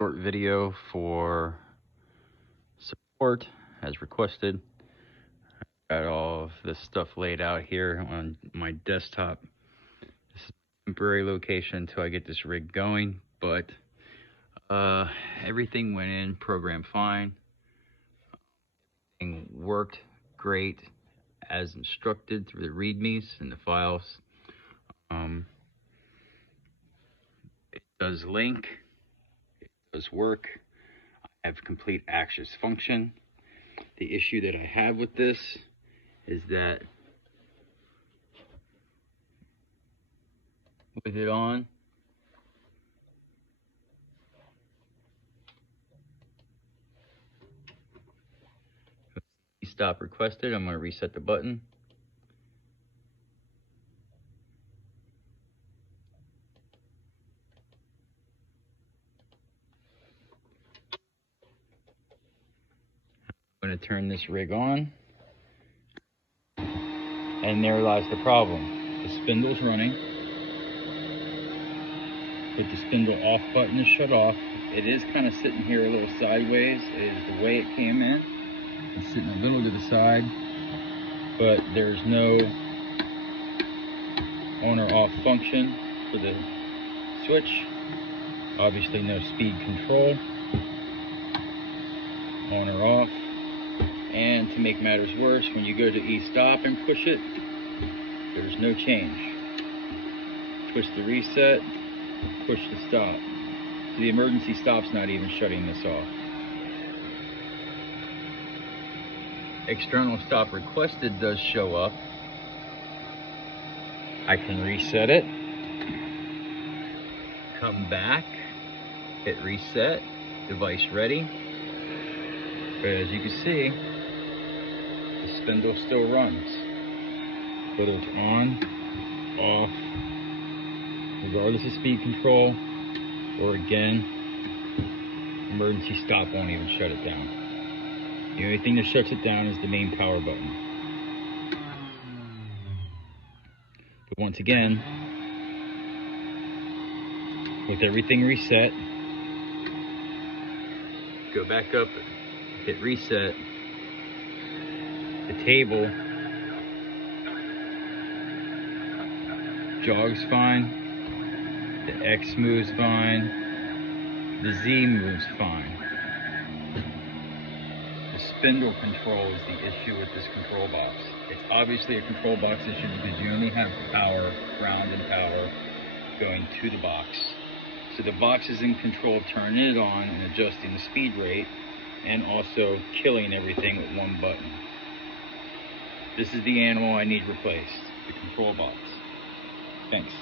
short video for support as requested. Got all of this stuff laid out here on my desktop. This is a temporary location until I get this rig going, but everything went in, programmed fine. Everything worked great as instructed through the readmes and the files. It does link, it does work. I have complete access function. The issue that I have with this is that with it on, stop requested. I'm going to reset the button. I'm going to turn this rig on, and there lies the problem. The spindle's running, but the spindle off button is shut off. It is kind of sitting here a little sideways. It is the way it came in. It's sitting a little to the side, but there's no on or off function for the switch. Obviously no speed control, on or off. And to make matters worse, when you go to e-stop and push it, there's no change. Push the reset, push the stop. So the emergency stop's not even shutting this off. External stop requested does show up. I can reset it, come back, hit reset, device ready. But as you can see, the spindle still runs, whether it's on, off, regardless of speed control, or again, emergency stop won't even shut it down. The only thing that shuts it down is the main power button. But once again, with everything reset, go back up, hit reset, the table jogs fine, the X moves fine, the Z moves fine. The spindle control is the issue with this control box. It's obviously a control box issue because you only have power, ground and power going to the box. So the box is in control of turning it on and adjusting the speed rate, and also killing everything with one button. This is the animal I need replaced, the control box. Thanks.